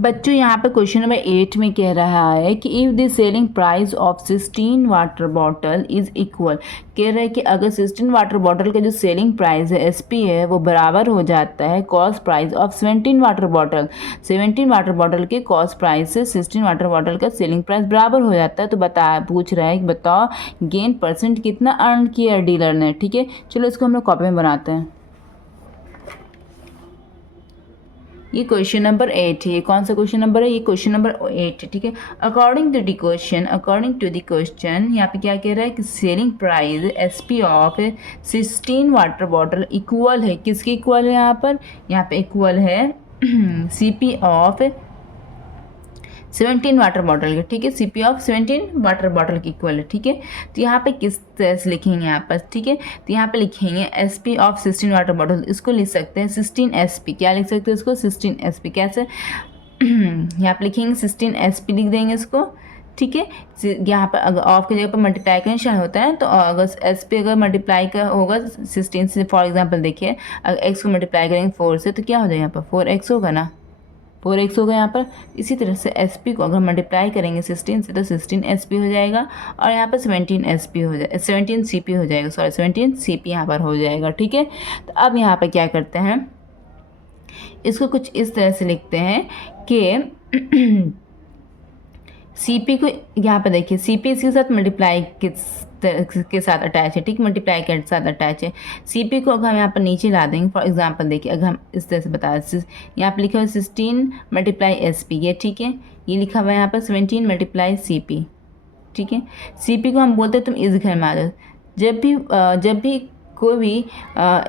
बच्चों यहाँ पे क्वेश्चन नंबर 8 में कह रहा है कि if the selling price of 16 water bottle is equal, कह रहा है कि अगर 16 वाटर बॉटल का जो सेलिंग प्राइस है एसपी है वो बराबर हो जाता है cost price of 17 water bottle, 17 water bottle के कॉस्ट प्राइस से 16 वाटर बॉटल का सेलिंग प्राइस बराबर हो जाता है, तो पूछ रहा है कि बताओ गेन परसेंट कितना अर्न किया डीलर ने। ठीक है, चलो इसको हम लोग कॉपी में बनाते हैं। ये क्वेश्चन नंबर 8 है। ये कौन सा क्वेश्चन नंबर है? ये क्वेश्चन नंबर 8 है। ठीक है, अकॉर्डिंग टू द क्वेश्चन यहाँ पे क्या कह रहा है कि selling price SP of 16 water bottle equal है, किसके इक्वल है? यहाँ पे इक्वल है सीपी ऑफ 17 वाटर बॉटल के। ठीक है, सीपी ऑफ 17 वाटर बॉटल की इक्वल है। ठीक है, तो यहाँ पे किस तरह से लिखेंगे यहाँ पर? ठीक है, तो यहाँ पे लिखेंगे एसपी ऑफ 16 वाटर बॉटल, इसको लिख सकते हैं 16 एसपी। क्या लिख सकते हैं इसको? 16 एसपी। कैसे? यहाँ पे लिखेंगे 16 एसपी लिख देंगे इसको। ठीक है, यहाँ पर अगर ऑफ की जगह पर मल्टीप्लाई का निशान होता है तो अगर एस पे अगर मल्टीप्लाई का होगा 16 से, फॉर एग्जांपल देखिए अगर एक्स को मल्टीप्लाई करेंगे 4 से तो क्या हो जाएगा यहाँ पर? 4x होगा ना, 4x होगा यहाँ पर। इसी तरह से SP को अगर मल्टीप्लाई करेंगे 16 से तो 16 SP हो जाएगा और यहाँ पर 17 SP हो जाएगा, 17 CP हो जाएगा, सॉरी 17 CP यहाँ पर हो जाएगा। ठीक है, तो अब यहाँ पर क्या करते हैं, इसको कुछ इस तरह से लिखते हैं कि CP को यहाँ पर देखिए CP इसके साथ मल्टीप्लाई के साथ अटैच है। ठीक, मल्टीप्लाई के साथ अटैच है। CP को अगर हम यहाँ पर नीचे ला देंगे, फॉर एग्जांपल देखिए अगर हम इस तरह से बता दें, यहाँ पर लिखा हुआ 16 मल्टीप्लाई SP, ये ठीक है, ये लिखा हुआ है यहाँ पर 17 मल्टीप्लाई CP। ठीक है, CP को हम बोलते हैं तुम इस घर में आ जाओ। जब भी कोई भी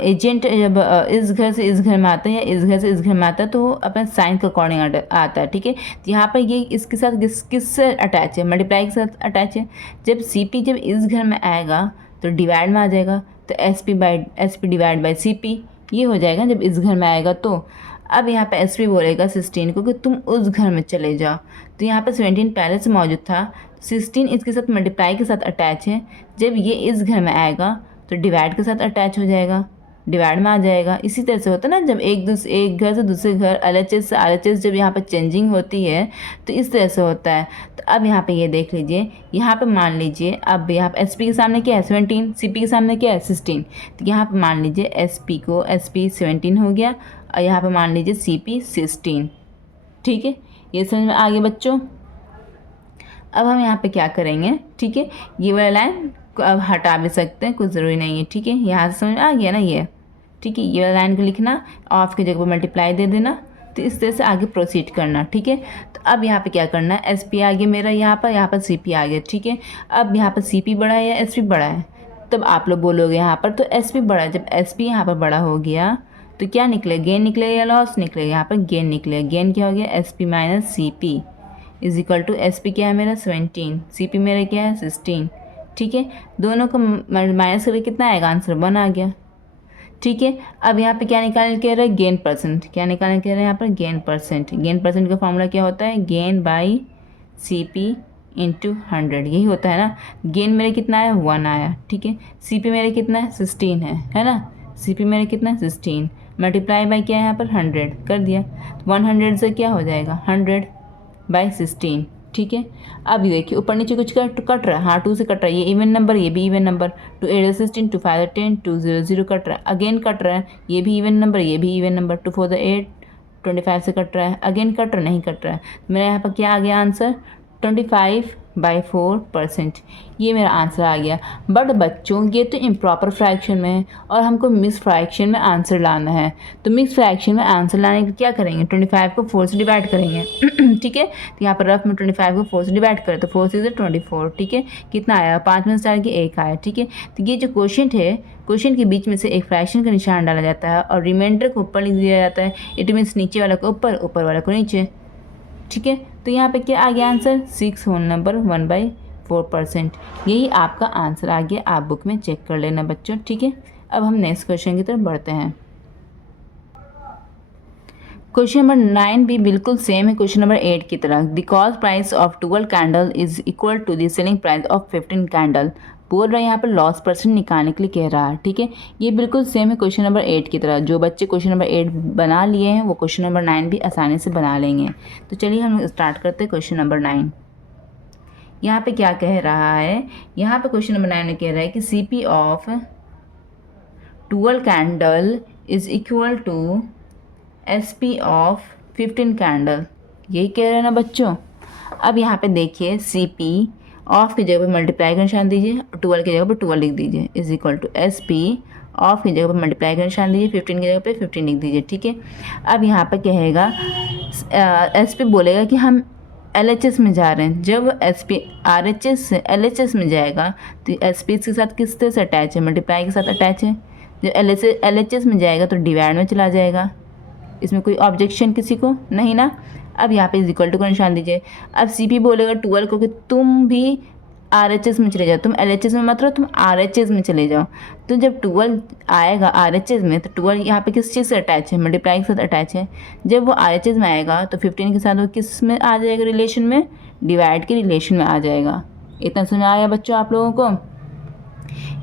एजेंट जब इस घर से इस घर में आता है या इस घर से इस घर में आता है तो वो अपने साइन के अकॉर्डिंग आता है। ठीक है, तो यहाँ पर ये इसके साथ किससे अटैच है? मल्टीप्लाई के साथ अटैच है। जब CP जब इस घर में आएगा तो डिवाइड में आ जाएगा, तो SP डिवाइड बाई CP ये हो जाएगा जब इस घर में आएगा। तो अब यहाँ पर SP बोलेगा 16 को कि तुम उस घर में चले जाओ, तो यहाँ पर 17 पहले से मौजूद था, 16 इसके साथ मल्टीप्लाई के साथ अटैच है। जब ये इस घर में आएगा तो डिवाइड के साथ अटैच हो जाएगा, डिवाइड में आ जाएगा। इसी तरह से होता है ना, जब एक घर से दूसरे घर LHS से RHS जब यहाँ पर चेंजिंग होती है तो इस तरह से होता है। तो अब यहाँ पे ये देख लीजिए, यहाँ पे मान लीजिए अब यहाँ पे SP के सामने क्या है? 17, CP के सामने क्या है? 16। तो यहाँ पे मान लीजिए SP 17 हो गया और यहाँ पे मान लीजिए CP 16। ठीक है, ये समझ में आ गया बच्चों? अब हम यहाँ पे क्या करेंगे? ठीक है, ये वाला लाइन को अब हटा भी सकते हैं, कुछ ज़रूरी नहीं है। ठीक है, यहाँ से समझ आ गया ना ये? ठीक है, ये वाला लाइन को लिखना, ऑफ की जगह पर मल्टीप्लाई दे देना, तो इस तरह से आगे प्रोसीड करना। ठीक है, तो अब यहाँ पे क्या करना है? SP आ गया मेरा, यहाँ पर CP आ गया। ठीक है, अब यहाँ पर CP बड़ा है या SP बड़ा है? तब आप लोग बोलोगे यहाँ पर तो SP बड़ा है। जब SP यहाँ पर बड़ा हो गया तो क्या निकलेगा? गेन निकलेगा या लॉस निकलेगा? यहाँ पर गेन निकलेगा। गेन क्या हो गया? SP minus CP is equal to SP क्या है मेरा? 17, CP मेरा क्या है? 16। ठीक है, दोनों को माइनस करके कितना आएगा? आंसर 1 आ गया। ठीक है, अब यहाँ पे क्या निकालने कह रहे हैं? Gain percent. क्या निकालने कह रहे हैं यहाँ पर? Gain percent. गेन परसेंट का फॉर्मूला क्या होता है? गेन बाई CP इंटू 100, यही होता है ना। गेन मेरे कितना आया? 1 आया। ठीक है, CP मेरे कितना है? 16 है ना। CP मेरे कितना है? 16 मल्टीप्लाई बाई क्या है यहाँ पर? 100 कर दिया। 100 से क्या हो जाएगा? 100 बाई 16। ठीक है, अब देखिए ऊपर नीचे कुछ कट रहा है। हाँ, 2 से कट रहा है, ये इवन नंबर, ये भी इवन नंबर। 2 8 16, 2 5 10, 2 0 0 कट रहा है। अगेन कट रहा है, ये भी इवन नंबर, ये भी इवन नंबर। 2 4 8, 25 से कट रहा है। अगेन कट रहा नहीं कट रहा है। मेरा यहाँ पर क्या आ गया आंसर? 25/4%। ये मेरा आंसर आ गया। बट बच्चों ये तो इम्प्रॉपर फ्रैक्शन में है और हमको मिक्स फ्रैक्शन में आंसर लाना है। तो मिक्स फ्रैक्शन में आंसर लाने के क्या करेंगे? 25 को 4 से डिवाइड करेंगे। ठीक है, तो यहाँ पर रफ में 25 को 4 से डिवाइड करें तो 4 से 24। ठीक है, कितना आया? 5 में से डाल के 1 आया। ठीक है, तो ये जो क्वेश्चन है, क्वेश्चन के बीच में से एक फ्रैक्शन का निशान डाला जाता है और रिमाइंडर को ऊपर लिख दिया जाता है। इट मीन्स नीचे वाला को ऊपर, ऊपर वाला को नीचे। ठीक है, तो यहाँ पे क्या आ गया आंसर? 6 whole number 1/4%। यही आपका आंसर आ गया। आप बुक में चेक कर लेना बच्चों। ठीक है, अब हम नेक्स्ट क्वेश्चन की तरफ बढ़ते हैं। क्वेश्चन नंबर 9 भी बिल्कुल सेम है क्वेश्चन नंबर 8 की तरह। The cost price of 12 candle is equal to the selling price of 15 candle बोल रहा है यहाँ पर लॉस परसेंट निकालने के लिए कह रहा है, ठीक है। ये बिल्कुल सेम है क्वेश्चन नंबर 8 की तरह। जो बच्चे क्वेश्चन नंबर 8 बना लिए हैं वो क्वेश्चन नंबर 9 भी आसानी से बना लेंगे। तो चलिए हम स्टार्ट करते हैं क्वेश्चन नंबर 9। यहाँ पे क्या कह रहा है, यहाँ पे क्वेश्चन नंबर 9 में कह रहा है कि CP of 12 candle is equal to SP of 15 candle. यही कह रहे हैं ना बच्चों। अब यहाँ पे देखिए CP ऑफ की जगह पर मल्टीप्लाई का निशान दीजिए, 12 की जगह पर 12 लिख दीजिए, is equal to SP of की जगह पर मल्टीप्लाई का निशान दीजिए, 15 की जगह पे 15 लिख दीजिए, ठीक है। अब यहाँ पर कहेगा SP बोलेगा कि हम LHS में जा रहे हैं। जब SP RHS से LHS में जाएगा तो SP के साथ किस तरह से अटैच है, मल्टीप्लाई के साथ अटैच है। जब LHS में जाएगा तो डिवाइड में चला जाएगा। इसमें कोई ऑब्जेक्शन किसी को नहीं ना। अब यहाँ पे इज इक्वल टू का निशान दीजिए। अब CP बोलेगा 12 को कि तुम भी RHS में चले जाओ, तुम LHS में मत रहो, तुम RHS में चले जाओ। तो जब 12 आएगा RHS में तो 12 यहाँ पे किस चीज़ से अटैच है, मल्टीप्लाई के साथ अटैच है। जब वो RHS में आएगा तो 15 के साथ वो किस में आ जाएगा, रिलेशन में, डिवाइड के रिलेशन में आ जाएगा। इतना समझ में आया बच्चों आप लोगों को?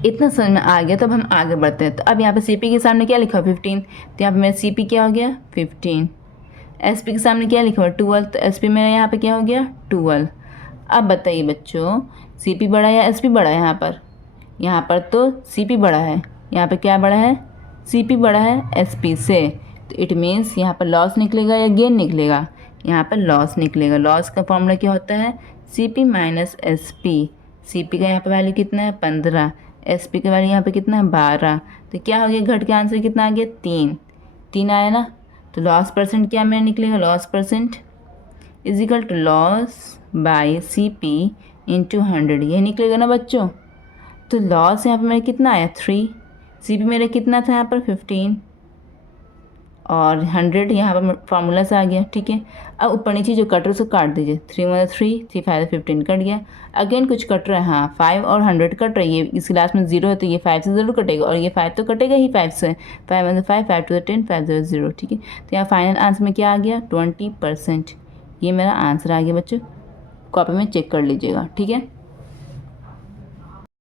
इतना समझ में आ गया। तब हम आगे बढ़ते हैं। तो अब यहाँ पे CP के सामने क्या लिखा, 15। तो यहाँ पे मेरा CP क्या हो गया, 15। SP के सामने क्या लिखा हुआ, 12। तो SP मेरा यहाँ पे क्या हो गया, 12। अब बताइए बच्चों, CP बड़ा है या SP बड़ा है? यहाँ पर तो CP बड़ा है। यहाँ पे क्या बड़ा है, CP बड़ा है SP से। तो इट मीन्स यहाँ पर लॉस निकलेगा या गेन निकलेगा? यहाँ पर लॉस निकलेगा। लॉस का फॉर्मूला क्या होता है, CP माइनस SP। CP का यहाँ पर वैल्यू कितना है, 15। SP का वैल्यू यहाँ पे कितना है, 12। तो क्या हो गया, घट के आंसर कितना आ गया, 3 आया ना। तो लॉस परसेंट क्या मेरा निकलेगा, loss percent is equal to loss by CP into 100। ये निकलेगा ना बच्चों। तो लॉस यहाँ पर मेरा कितना आया, 3। CP मेरा कितना था यहाँ पर, 15 और 100 यहाँ पर फार्मूला से आ गया, ठीक है। अब ऊपर नीचे जो कट रहा है उसको काट दीजिए। 3 मतलब 3, 3 5 15 कट गया। अगेन कुछ कट रहा है, हाँ 5 और 100 कट रही है। इस क्लास में 0 है तो ये 5 से ज़रूर कटेगा, और ये 5 तो कटेगा ही 5 से। 5 मतलब 5, 5 टू 10, 5 0 0, ठीक है। तो यहाँ फाइनल आंसर में क्या आ गया, 20%। ये मेरा आंसर आ गया बच्चों। कॉपी में चेक कर लीजिएगा, ठीक है।